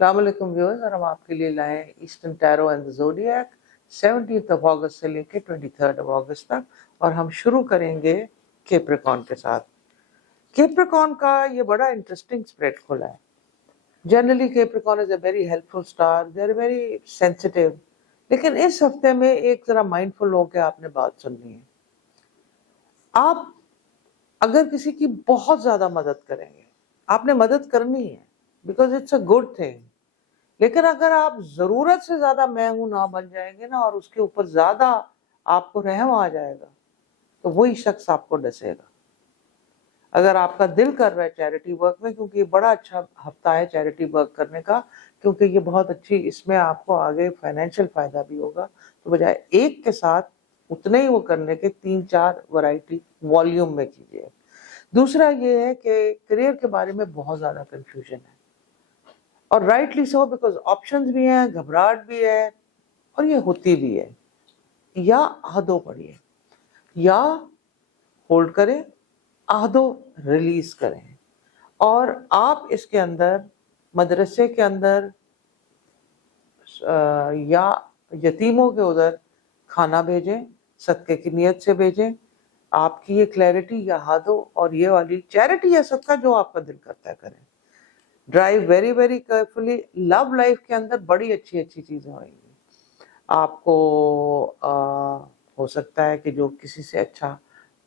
अस्सलामुअलैकुम व्यूअर्स, और हम आपके लिए लाए हैं eastern tarot and the zodiac 17 अगस्त से लेकर 23 अगस्त तक। और हम शुरू करेंगे कैप्रिकॉर्न के साथ। कैप्रिकॉर्न का ये बड़ा इंटरेस्टिंग स्प्रेड खुला है। Generally Capricorn is a very helpful star, they are very sensitive, लेकिन इस हफ्ते में एक जरा माइंडफुल होकर आपने बात सुननी है। आप अगर किसी की बहुत ज्यादा मदद करेंगे, आपने मदद करनी है because it's a good thing, लेकिन अगर आप जरूरत से ज्यादा मैं हूं ना बन जाएंगे ना, और उसके ऊपर ज्यादा आपको रहम आ जाएगा, तो वही शख्स आपको डसेगा। अगर आपका दिल कर रहा है चैरिटी वर्क में, क्योंकि ये बड़ा अच्छा हफ्ता है चैरिटी वर्क करने का, क्योंकि ये बहुत अच्छी, इसमें आपको आगे फाइनेंशियल फायदा भी होगा, तो बजाय एक के साथ उतने ही वो करने के 3-4 वैरायटी वॉल्यूम में कीजिए। दूसरा ये है कि करियर के बारे में बहुत ज्यादा कंफ्यूजन है, और राइटली सो, बिकॉज ऑप्शंस भी हैं, घबराहट भी है, और ये होती भी है। या आहदो पढ़िए, या होल्ड करें, आहदो रिलीज करें, और आप इसके अंदर मदरसे के अंदर या यतीमों के उधर खाना भेजें, सदके की नियत से भेजें। आपकी ये क्लैरिटी या आहदो और ये वाली चैरिटी या सदका जो आपका दिल करता है करें। Drive very very carefully. Love life के अंदर बड़ी अच्छी अच्छी चीजें होंगी। आपको हो सकता है कि जो किसी से अच्छा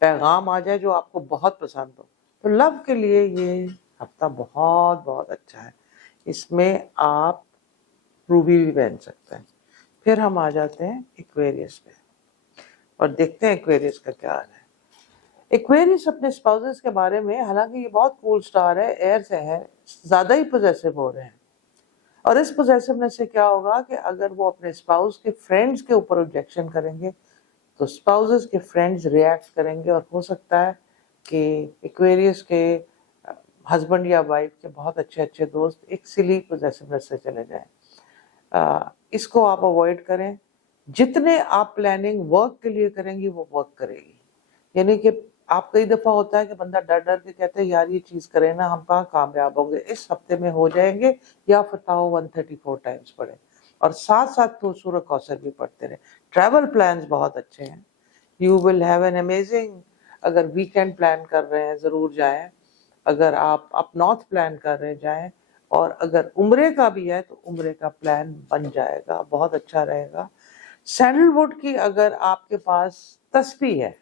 पैगाम आ जाए जो आपको बहुत पसंद हो, तो लव के लिए ये हफ्ता बहुत बहुत अच्छा है। इसमें आप रूबी भी पहन सकते हैं। फिर हम आ जाते हैं एक्वेरियस पे और देखते हैं एक्वेरियस का क्या हाल है। एक्वेरियस अपने स्पाउसेस के बारे में, हालांकि ये बहुत कूल स्टार है, एयर से है, ज्यादा ही पोजेसिव हो रहे हैं। और इस पोजेसिवनेस से क्या होगा कि अगर वो अपने स्पाउस के फ्रेंड्स के ऊपर ऑब्जेक्शन करेंगे, तो स्पाउसेस के फ्रेंड्स रिएक्ट करेंगे, और हो सकता है कि एक्वेरियस के हस्बैंड या वाइफ के बहुत अच्छे अच्छे दोस्त एक सिली पोजेसिवनेस से चले जाएं। इसको आप अवॉइड करें। जितने आप प्लानिंग वर्क के लिए करेंगी वो वर्क करेगी। यानी कि आप, कई दफा होता है कि बंदा डर डर के कहते हैं यार ये चीज करें ना, हम कहाँ कामयाब होंगे। इस हफ्ते में हो जाएंगे। या फताह 134 टाइम्स पढ़े, और साथ साथ तो सूरह कौसर भी पढ़ते रहे। ट्रैवल प्लान्स बहुत अच्छे हैं। You will have an amazing, अगर वीकेंड प्लान कर रहे हैं जरूर जाएं, अगर आप अप नॉर्थ प्लान कर रहे हैं जाएं, और अगर उम्रे का भी है तो उम्रे का प्लान बन जाएगा, बहुत अच्छा रहेगा। सैंडलवुड की अगर आपके पास तस्बीह है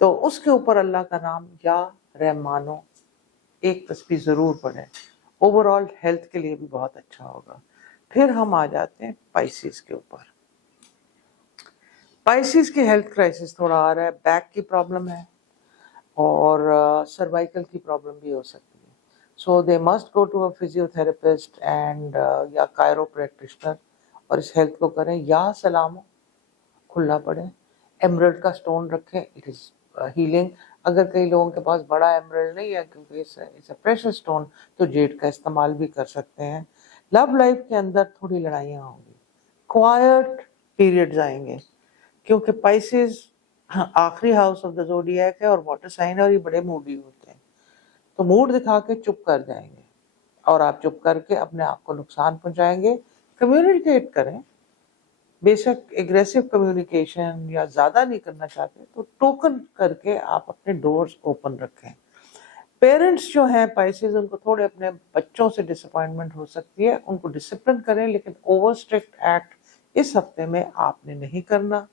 तो उसके ऊपर अल्लाह का नाम या रहमानो एक तस्बीह जरूर पढ़ें। ओवरऑल हेल्थ के लिए भी बहुत अच्छा होगा। फिर हम आ जाते हैं पाइसिस के ऊपर। पाइसिस की हेल्थ क्राइसिस थोड़ा आ रहा है। बैक की प्रॉब्लम है और सर्वाइकल की प्रॉब्लम भी हो सकती है। So they must go to a physiotherapist and या कायरो प्रैक्टिशनर, और इस हेल्थ को करें। या सलामो खुला पड़े, एमरल्ड का स्टोन रखें, इट इज हीलिंग। अगर कई लोगों के पास बड़ा एमरल्ड नहीं है क्योंकि इट्स अ प्रेशियस स्टोन, तो जेड का इस्तेमाल भी कर सकते हैं। लव लाइफ के अंदर थोड़ी लड़ाइयाँ होंगी, क्वाइट पीरियड्स आएंगे, क्योंकि पाइसेस आखिरी हाउस ऑफ द ज़ोडिएक है और वाटर साइन है, और ये बड़े मूडी होते हैं, तो मूड दिखा के चुप कर जाएंगे, और आप चुप करके अपने आप को नुकसान पहुंचाएंगे। कम्युनिकेट करें, बेशक एग्रेसिव कम्युनिकेशन या ज्यादा नहीं करना चाहते तो टोकन करके आप अपने डोर्स ओपन रखें। पेरेंट्स जो हैं पाइसेस, उनको थोड़े अपने बच्चों से डिसअपॉइंटमेंट हो सकती है, उनको डिसिप्लिन करें, लेकिन ओवर स्ट्रिक्ट एक्ट इस हफ्ते में आपने नहीं करना।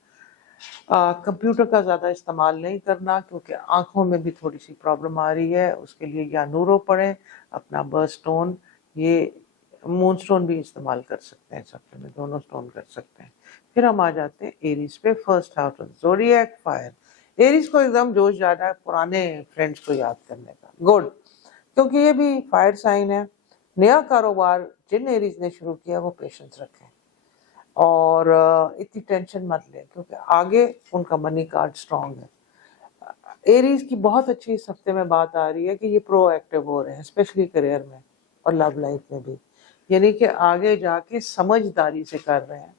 कंप्यूटर का ज़्यादा इस्तेमाल नहीं करना, क्योंकि आंखों में भी थोड़ी सी प्रॉब्लम आ रही है। उसके लिए या नूरो पढ़ें, अपना बर्थ स्टोन, ये मून स्टोन भी इस्तेमाल कर सकते हैं इस हफ्ते में, दोनों स्टोन कर सकते हैं। फिर हम आ जाते हैं एरीज पे, first house of zodiac fire. Aries को एकदम जोश ज्यादा है पुराने फ्रेंड्स को याद करने का, गुड, क्योंकि ये भी फायर साइन है। नया कारोबार जिन एरीज ने शुरू किया वो पेशेंस रखें, और इतनी टेंशन मत लें, क्योंकि आगे उनका मनी कार्ड स्ट्रांग है। एरीज की बहुत अच्छी इस हफ्ते में बात आ रही है कि ये प्रोएक्टिव हो रहे हैं, स्पेशली करियर में और लव लाइफ में भी, यानी कि आगे जाके समझदारी से कर रहे हैं,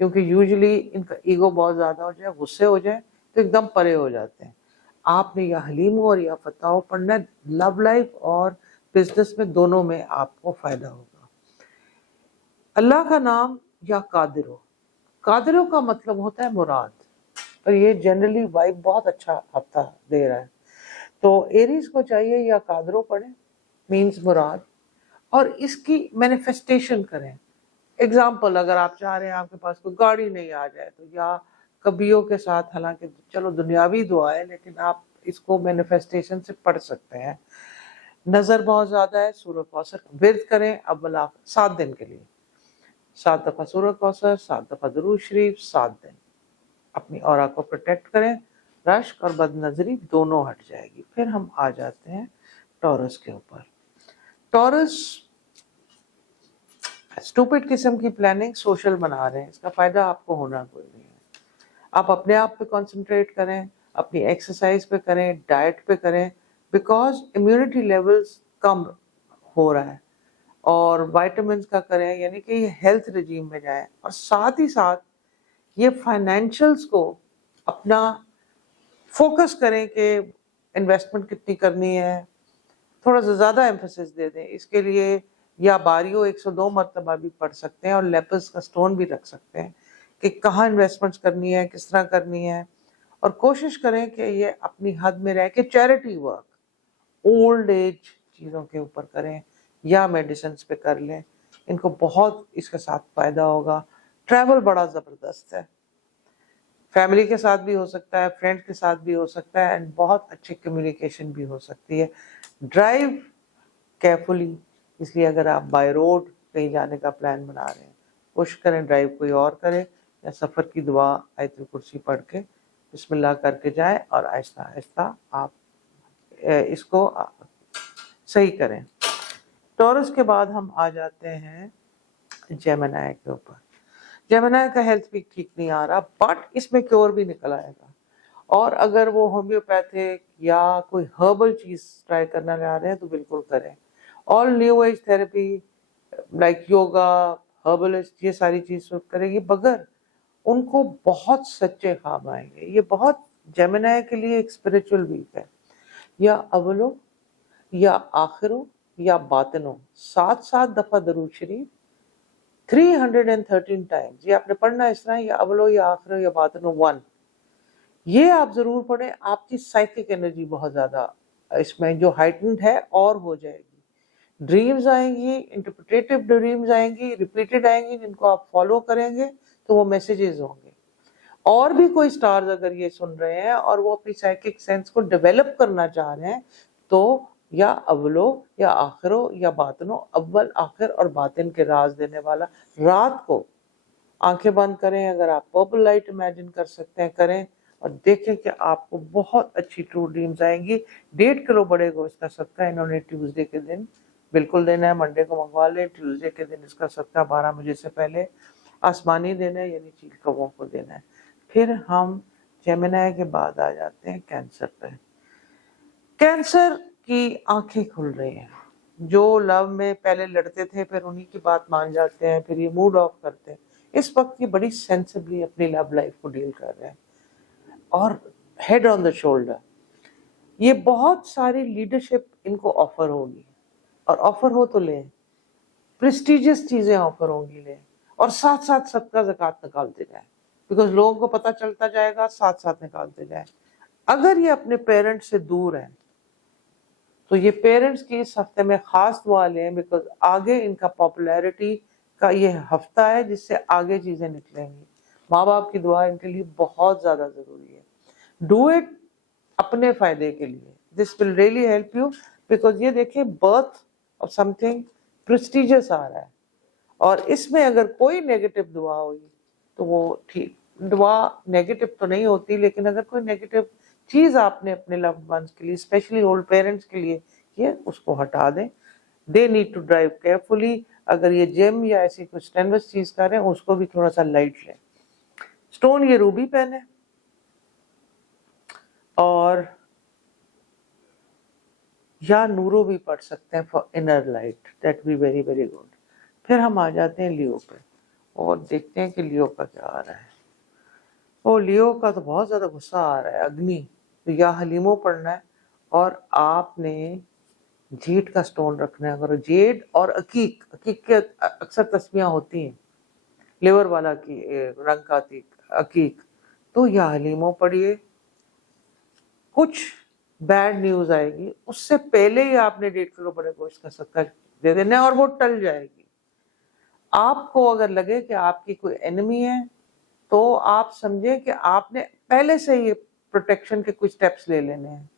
क्योंकि यूजुअली इनका ईगो बहुत ज्यादा हो जाए, गुस्से हो जाए तो एकदम परे हो जाते हैं। आपने या हलीम और या फताह पढ़ना, लव लाइफ और बिजनेस में दोनों में आपको फायदा होगा। اللہ کا نام یا قادرو. قادرو کا مطلب ہوتا ہے مراد, اور یہ جنرلی وائب بہت اچھا ہفتہ دے رہا ہے. تو ایریز کو چاہیے یا قادرو پڑھیں, مینز مراد, اور اس کی مینیفیسٹیشن کریں. ایگزامپل, اگر آپ چاہ رہے ہیں آپ کے پاس کوئی گاڑی نہیں آ جائے تو یا کبیوں کے ساتھ, حالانکہ چلو دنیاوی دعا ہے لیکن آپ اس کو مینیفیسٹیشن سے پڑھ سکتے ہیں. نظر بہت زیادہ ہے, سورہ کوثر ورد کریں اول آخر 7 دن کے لیے, 7 دفعہ سورہ کوثر, 7 دفعہ درود شریف, 7 دن اپنی اورا کو پروٹیکٹ کریں. رشک اور بد نظری دونوں ہٹ جائے گی. پھر ہم آ جاتے ہیں ٹورس کے اوپر. ٹورس اسٹوپڈ قسم کی پلاننگ سوشل بنا رہے ہیں, اس کا فائدہ آپ کو ہونا کوئی نہیں ہے. آپ اپنے آپ پہ کنسنٹریٹ کریں, اپنی ایکسرسائز پہ کریں, ڈائٹ پہ کریں, بیکاز امیونٹی لیولز کم ہو رہا ہے, اور وائٹامنس کا کریں, یعنی کہ یہ ہیلتھ رجیم میں جائیں. اور ساتھ ہی ساتھ یہ فائنینشلز کو اپنا فوکس کریں کہ انویسٹمنٹ کتنی کرنی ہے, تھوڑا سا زیادہ ایمفیسس دے دیں اس کے لیے. یا باریو 102 مرتبہ بھی پڑھ سکتے ہیں, اور لیپس کا سٹون بھی رکھ سکتے ہیں کہ کہاں انویسٹمنٹ کرنی ہے, کس طرح کرنی ہے. اور کوشش کریں کہ یہ اپنی حد میں رہ کے چیریٹی ورک اولڈ ایج چیزوں کے اوپر کریں یا میڈیسنز پہ کر لیں. ان کو بہت اس کے ساتھ فائدہ ہوگا. ٹریول بڑا زبردست ہے, فیملی کے ساتھ بھی ہو سکتا ہے, فرینڈ کے ساتھ بھی ہو سکتا ہے, اینڈ بہت اچھی کمیونیکیشن بھی ہو سکتی ہے. ڈرائیو کیئرفلی, اس لیے اگر آپ بائی روڈ کہیں جانے کا پلان بنا رہے ہیں, کوشش کریں ڈرائیو کوئی اور کرے, یا سفر کی دعا آیت الکرسی پڑھ کے بسم اللہ کر کے جائیں, اور آہستہ آہستہ آپ اس کو صحیح کریں. ٹورس کے بعد ہم آ جاتے ہیں جیمنائی کے اوپر. جیمنائی کا ہیلتھ بھی ٹھیک نہیں آ رہا, بٹ اس میں کیور بھی نکل آئے گا. اور اگر وہ ہومیوپیتھک یا کوئی ہربل چیز ٹرائی کرنا چاہ رہے ہیں تو بالکل کریں. All new age therapy like yoga, herbalist, یہ ساری چیز سوٹ کرے گی, مگر ان کو بہت سچے خواب آئیں گے. یہ بہت جیمنائی کے لیے ایک اسپرچل ویک ہے. یا اولو یا آخرو یا باطنو, 7 دفعہ درود شریف 313 ٹائمز, یہ آپ نے پڑھنا اس طرح, یا اولو یا آخرو یا باطنو 1. یہ آپ ضرور پڑھیں. آپ کی سائیکک انرجی بہت زیادہ اس میں جو ہائٹنڈ ہے اور ہو جائے گی. ڈریمز آئیں گی, انٹرپریٹیو ڈریمز آئیں گی, ریپیٹڈ آئیں گی, جن کو آپ فالو کریں گے تو وہ میسیجز ہوں گے. اور بھی کوئی سٹارز اگر یہ سن رہے ہیں اور وہ اپنی سائیکک سینس کو ڈیولپ کرنا چاہ رہے ہیں, تو یا اولو یا آخرو یا باطنو, اول آخر اور باطن کے راز دینے والا. رات کو آنکھیں بند کریں, اگر آپ پرپل لائٹ امیجن کر سکتے ہیں کریں, اور دیکھیں کہ آپ کو بہت اچھی ٹرو ڈریمز آئیں گی. 1.5 کلو بڑے گوشت کا صدقہ انہوں نے ٹیوزڈے کے دن بالکل دینا ہے, منڈے کو منگوا لیں, ٹیوزڈے کے دن اس کا صدقہ 12 بجے سے پہلے آسمانی دینا ہے, یعنی چیل کووں کو دینا ہے. پھر ہم جیمنائی کے بعد آ جاتے ہیں کینسر پہ. کینسر کی آنکھیں کھل رہی ہیں. جو لو میں پہلے لڑتے تھے پھر انہی کی بات مان جاتے ہیں, پھر یہ موڈ آف کرتے ہیں, اس وقت یہ بڑی سینسبلی اپنی لو لائف کو ڈیل کر رہے ہیں. اور ہیڈ آن دا شولڈر, یہ بہت ساری لیڈرشپ ان کو آفر ہوگی, اور آفر ہو تو لیں, پریسٹیجس چیزیں آفر ہوں گی لیں, اور ساتھ ساتھ صدقہ زکوٰۃ نکالتے جائیں, بیکاز لوگوں کو پتہ چلتا جائے گا, ساتھ ساتھ نکالتے جائیں. اگر یہ اپنے پیرنٹس سے دور ہیں تو یہ پیرنٹس کی اس ہفتے میں خاص دعا لیں, بیکاز آگے ان کا پاپولیرٹی کا یہ ہفتہ ہے جس سے آگے چیزیں نکلیں گی. ماں باپ کی دعا ان کے لیے بہت زیادہ ضروری ہے. ڈو اٹ اپنے فائدے کے لیے, this will really help you, because یہ دیکھیں birth of something prestigious آ رہا ہے, اور اس میں اگر کوئی نیگیٹو دعا ہوئی تو وہ ٹھیک, دعا نیگیٹو تو نہیں ہوتی, لیکن اگر کوئی نیگیٹو چیز آپ نے اپنے لوڈ ونس کے لیے, اسپیشلی اولڈ پیرنٹس کے لیے کیا, اس کو ہٹا دیں. They need to drive carefully. اگر یہ جم یا ایسی کچھ اسٹینوس چیز کر رہے ہیں اس کو بھی تھوڑا سا لائٹ لیں. سٹون یہ روبی پہنے, اور یا نورو بھی پڑھ سکتے ہیں for inner light, that be very very good. پھر ہم آ جاتے ہیں لیو پہ, اور دیکھتے ہیں کہ لیو کا کیا آ رہا ہے. لیو کا تو بہت زیادہ غصہ آ رہا ہے. اگنی, تو یا حلیمو پڑھنا ہے, اور آپ نے जेड का स्टोन रखना है, अगर जेड और अकीक, अकीक के अक्सर तस्मियां होती हैं, लिवर वाला की रंग का अकीक, तो या हलीमो पढ़िए। कुछ बैड न्यूज आएगी उससे पहले ही आपने 1.5 किलो बड़े गोश्त का सदका दे देना है और वो टल जाएगी। आपको अगर लगे कि आपकी कोई एनिमी है तो आप समझे कि आपने पहले से ही प्रोटेक्शन के कुछ स्टेप्स ले लेने हैं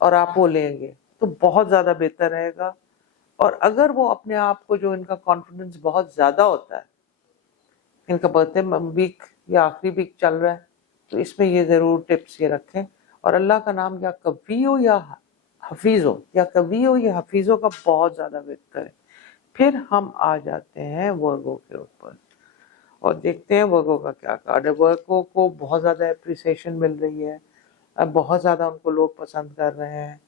और आप वो लेंगे तो बहुत ज्यादा बेहतर रहेगा। और अगर वो अपने आप को, जो इनका कॉन्फिडेंस बहुत ज्यादा होता है, इनका बर्थडे वीक या आखिरी वीक चल रहा है, तो इसमें ये जरूर टिप्स ये रखें और अल्लाह का नाम या कवी हो या हफीज हो, या कवी हो या हफीज हो का बहुत ज्यादा जिक्र करें। फिर हम आ जाते हैं वर्गो के ऊपर और देखते हैं वर्गो का क्या कार्ड है। वर्गो को बहुत ज्यादा अप्रिसिएशन मिल रही है, अब बहुत ज्यादा उनको लोग पसंद कर रहे हैं।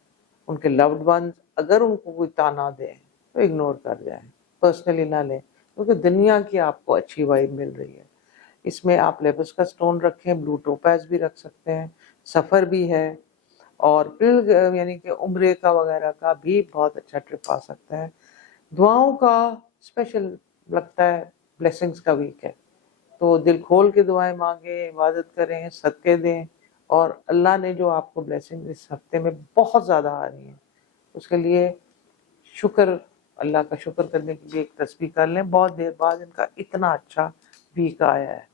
उनके लव्ड वंस अगर उनको कोई ताना दे तो इग्नोर कर जाए, पर्सनली ना लें, क्योंकि दुनिया की आपको अच्छी वाइब मिल रही है। इसमें आप लेबस का स्टोन रखें, ब्लू टोपैज भी रख सकते हैं, सफ़र भी है, और पिल यानी कि उम्रे का वगैरह का भी बहुत अच्छा ट्रिप आ सकता है। दुआओं का स्पेशल लगता है, ब्लेसिंग्स का वीक है, तो दिल खोल के दुआएं मांगे, इबादत करें, सदके दें, और अल्लाह ने जो आपको ब्लेसिंग इस हफ्ते में बहुत ज़्यादा आ रही है उसके लिए शुक्र, अल्लाह का शुक्र करने के लिए एक तस्बीह कर लें। बहुत देर बाद इनका इतना अच्छा वीक आया है।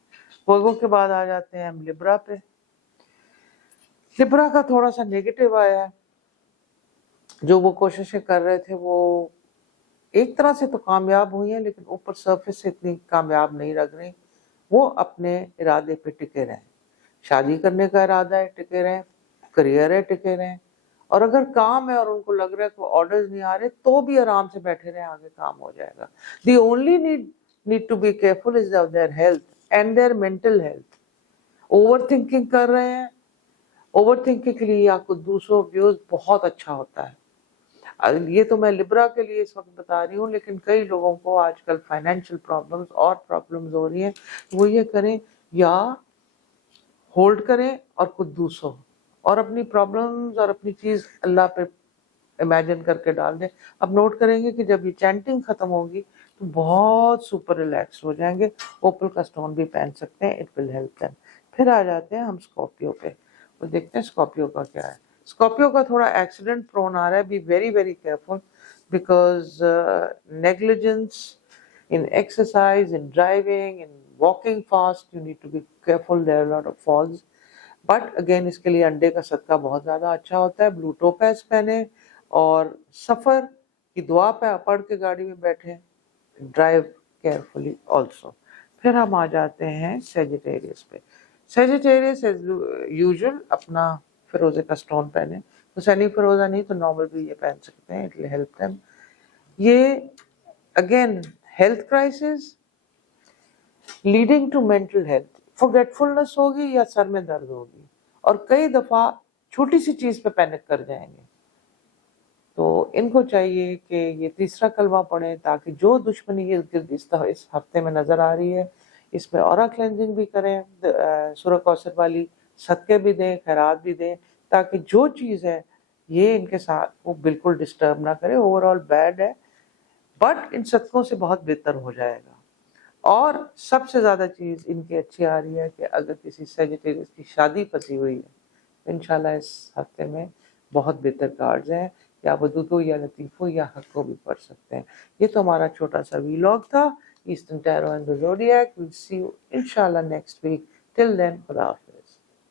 वर्गो के बाद आ जाते हैं हम लिब्रा पे। लिब्रा का थोड़ा सा नेगेटिव आया है। जो वो कोशिशें कर रहे थे वो एक तरह से तो कामयाब हुई हैं, लेकिन ऊपर सरफेस से इतनी कामयाब नहीं लग रही। वो अपने इरादे पे टिके रहें, शादी करने का इरादा है टिके रहें, करियर है टिके रहें, और अगर काम है और उनको लग रहा है कि ऑर्डर्स नहीं आ रहे तो भी आराम से बैठे रहें, आगे काम हो जाएगा। The only need to be careful is their health and their mental health. Overthinking कर रहे हैं, ओवर थिंकिंग के लिए आपको दूसरों व्यूज बहुत अच्छा होता है। ये तो मैं लिब्रा के लिए इस वक्त बता रही हूँ, लेकिन कई लोगों को आजकल फाइनेंशियल प्रॉब्लम्स और प्रॉब्लम्स हो रही हैं, वो ये करें या होल्ड करें और कुद्दूस हो और अपनी प्रॉब्लम्स और अपनी चीज अल्लाह पे इमेजिन करके डाल दें। अब नोट करेंगे कि जब ये चैंटिंग खत्म होगी तो बहुत सुपर रिलैक्स हो जाएंगे। ओपल का स्टोन भी पहन सकते हैं, इट विल हेल्प देम। फिर आ जाते हैं हम स्कॉर्पियो पे, तो देखते हैं स्कॉर्पियो का क्या है। स्कॉर्पियो का थोड़ा एक्सीडेंट प्रोन आ रहा है, be very very careful because negligence in exercise, in driving, in walking fast, you need to be careful, there are a lot of falls. But again इसके लिए अंडे का सदका बहुत ज़्यादा अच्छा होता है। ब्लू टोपैज पहने और सफ़र की दुआ पे पढ़ के गाड़ी में बैठे, ड्राइव केयरफुली ऑल्सो। फिर हम आ जाते हैं सेजिटेरियस पे। सेजिटेरियस एज यूजुअल अपना फिरोजे का स्टोन पहने, तो सैनी फिरोजा नहीं तो नॉर्मल भी ये पहन सकते हैं, इट विल हेल्प देम। ये again health crisis leading to mental health, forgetfulness होगी या सर में दर्द होगी, और कई दफा छोटी सी चीज पे पैनिक कर जाएंगे। तो इनको चाहिए कि ये तीसरा कलमा पढ़ें ताकि जो दुश्मनी इस हफ्ते में नजर आ रही है इसमें ऑरा क्लेंजिंग भी करें, सूरह कौसर वाली, सदके भी दें, खैरात भी दें, ताकि जो चीज़ है ये इनके साथ वो बिल्कुल डिस्टर्ब ना करे। ओवरऑल बैड है बट इन सदकों से बहुत बेहतर हो जाएगा। और सबसे ज़्यादा चीज़ इनकी अच्छी आ रही है कि अगर किसी सेजिटेरियस की शादी फंसी हुई है तो इंशाल्लाह इस हफ्ते में बहुत बेहतर कार्ड्स हैं, या वदूदो या लतीफ़ो या हक को भी पढ़ सकते हैं। ये तो हमारा छोटा सा वीलॉग था, eastern tarot and the zodiac. Will see you इंशाल्लाह नेक्स्ट वीक। टिल देन खुदा हाफ़िज़।